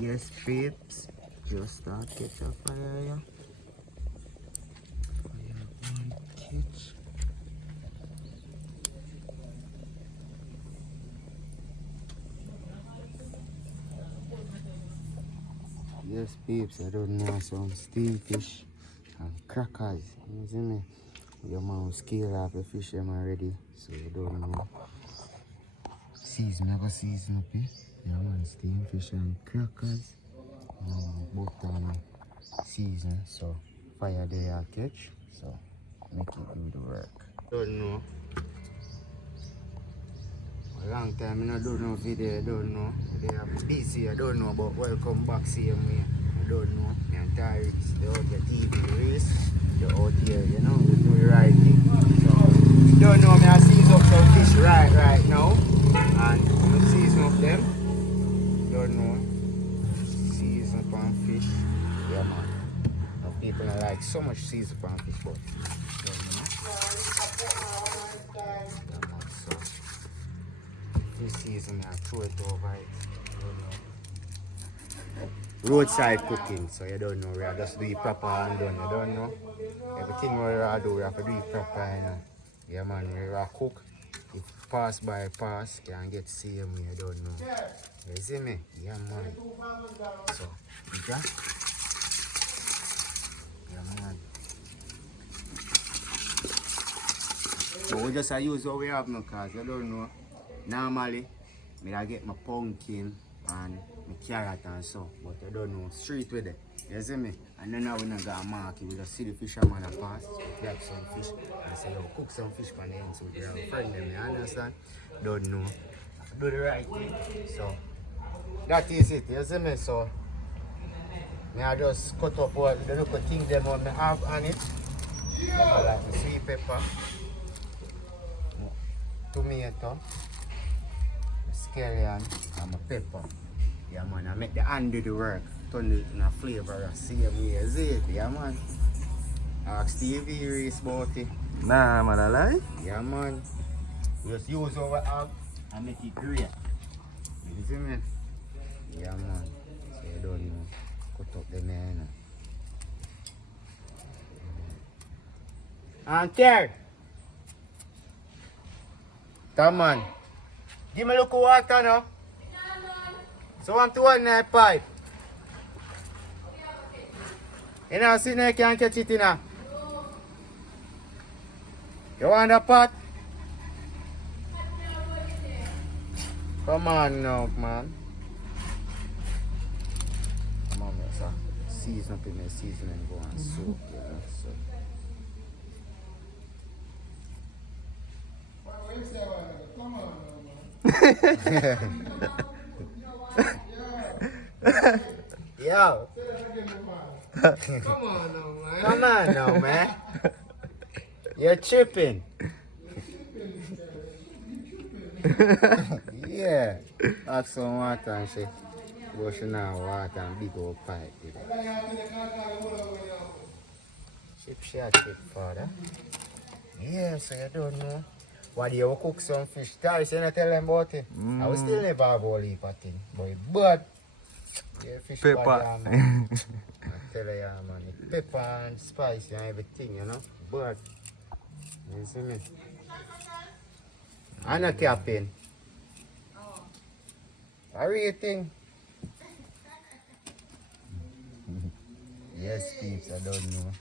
Yes, peeps. Just start catch a fire, yeah. Fire one catch. Yes, peeps. I don't know some steam fish and crackers. You see me? Your man will scale off the fish them already, so you don't know. Season, never season up here. Yeah, man, steam fish and crackers. Both on season, so fire there I catch, so make it do the work. Don't know. A long time I don't know video, I don't know. They are busy, I don't know, but welcome back same way. I don't know. Me and Tyrese, they out the TV race. They're out here, you know, we do the right thing. So don't know, me I seize up some fish right now. And I season up them. Don't know. Season up on fish. Yeah, man. Now people are like so much season up on fish, but don't know. Yeah, man, so this season I throw it over it. Don't know. Roadside cooking, so you don't know. We are just do it proper and done. You don't know. Everything we are do, we have to do it proper, you know. Yeah, man, we are cook. If pass by pass, can get same, you don't know. You see me? Yeah, man. So, yeah. Yeah, man. So we just use what we have now, cause you don't know. Normally, I get my pumpkin and my carrot and so, but I don't know, straight with it. You see me? And then now we not got a market, we just see the fisherman a pass, grab some fish, and say, yo, cook some fish for the end, so we have a friend them, you understand? Don't know. Do the right thing. So, that is it, you see me? So, I just cut up all the little things them on I have on it. Like the sweet pepper, tomato, scallion, and my pepper. Yeah, man, I make the hand do the work. Turn it in a flavor, same way as it. Yeah, man. Ask Stevie race about it. Nah, man, I lie. Yeah, man. Just use our app and make it great. You see me? Yeah, man. So you don't know. Cut up the man. And Terry. Come on. Give me a look of water now. So I'm to one night pipe. You know, see now you can't catch it in now. You want the pot? Come on now, man. Come on, sir. Season up in the season and go and soak, you know, so. Come on now, man. Yo. Come on now, man. Come on now, man. You're tripping. Yeah. Have some water and shit. Washing out water and big old pipe. Chip share chip, father. Yeah, so you don't know. Why do you cook some fish? Tyrese, you not tell them about it? I will still never have all heap of thing. But yeah, fish Pepper. bad, yeah, man. I tell you, yeah, man. Pepper and spice and everything, you know. But you see me? I'm not capping. I real thing. Yes, peeps, I don't know.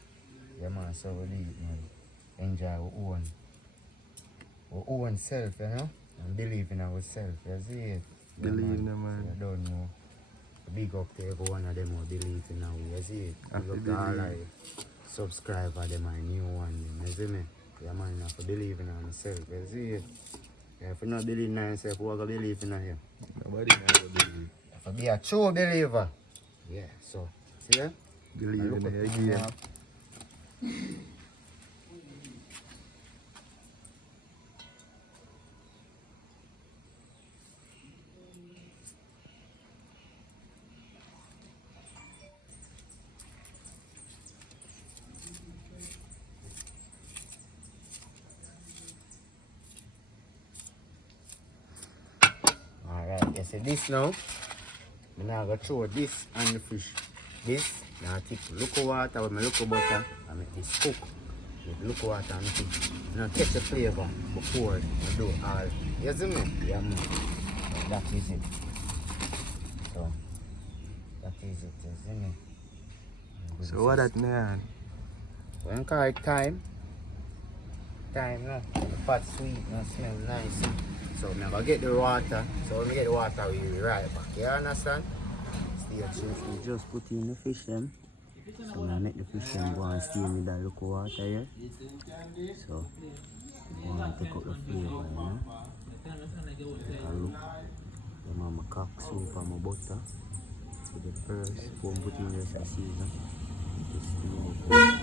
Yeah, man, so we live, man. Enjoy our own self, you know? And believe in ourselves, you see it? Yeah, Believe in them, man. So I don't know. Big up to every one of them who believe in our, you see it? Big up to all our subscribers, them are new one, you see me? Yeah, man, you have to believe in ourselves, you see it? Yeah, if you not believe in yourself, who are going to believe in you? Nobody never believe. You have to be a true believer. Yeah, so, see ya? Believe in it again. Alright, you see this now? I'm now going to throw this on the fish. This, now I take look of water with my look of butter and make this cook. With look of water and fish. Now catch the flavor before I do all. You see me? Yeah, man. That is it. So, that is it, you see me? So what that man? When call it time. Time now. The pot sweet and smell nice. So I'm gonna get the water. So when we get the water, we will right back. You understand? Stay tuned. We just put in the fish them. So I'm gonna make the fish them go and stay with that local water here. So I'm gonna take out the flavor, you know. Take a look. Then I'm gonna cock soup and my butter. So the first, go and put in the rest of the season. Just steam it.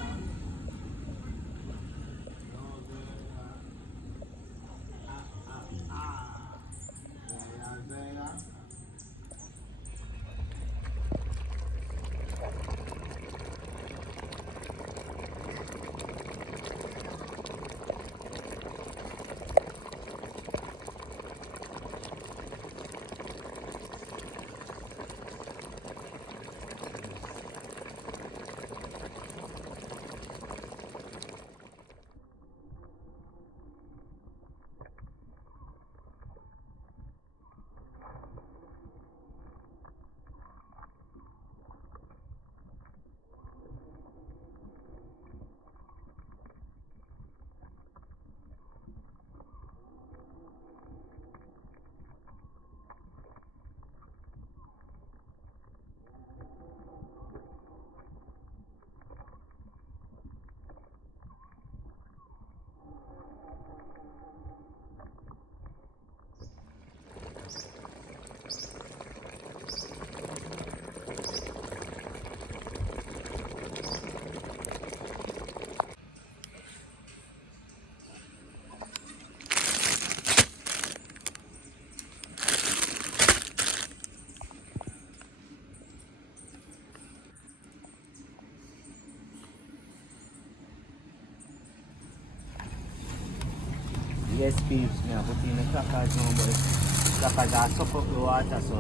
Yes, peeps, I put in the crackers now, but the crackers are suck up the water, so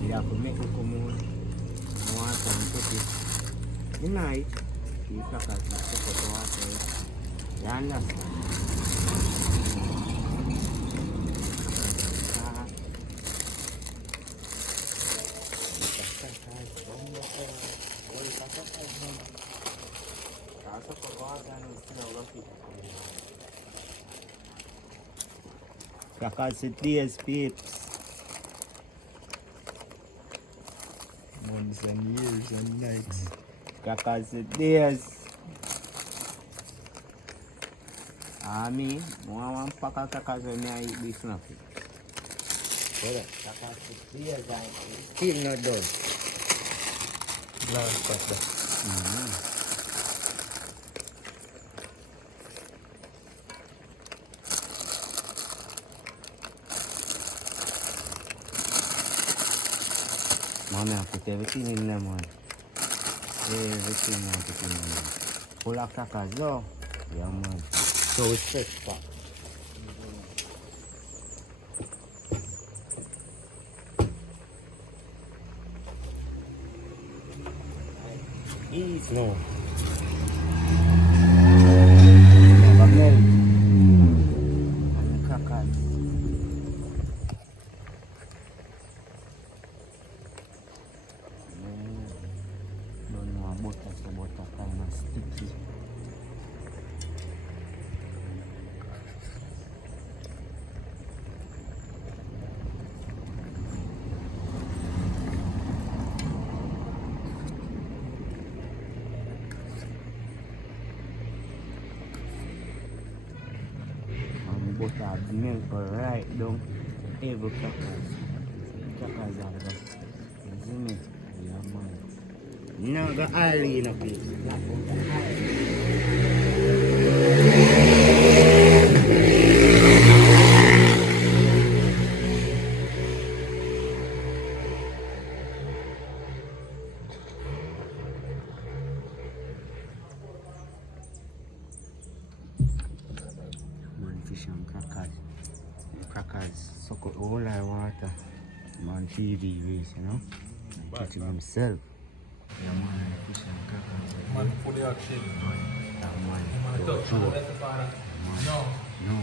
you have to make it come on water and put it in night. The crackers will suck up the water. You understand? Crackers with days, peeps. Months and years and nights. Crackers with days. Me, one pack of crackers when I eat this snappy. Crackers with days and still not done. Last pack. Mommy, I put everything in them, man. Everything I put in them. Full of crackers, though. Yeah, man. So it's fresh pack. Easy. No. Never melt. And the crackers. Don't know about butter, so butter kind of sticky. And butter melt right down every crackers. Crackers are the you see me? Yeah, man. Now the oil in a place. Not put the oil. Man, fish and crackers. The crackers suck up all our water. I'm on TV race, you know? Catching himself. Yeah, man, I fish and crack. Man, fully action. Yeah, man. Man, Go talk through. to the father. No. No.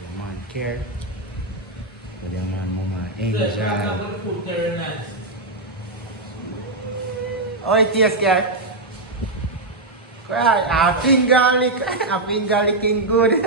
The man care. But the man, mama, enjoy. What the food very nice. Oh, it tastes good. Right, a finger licking good.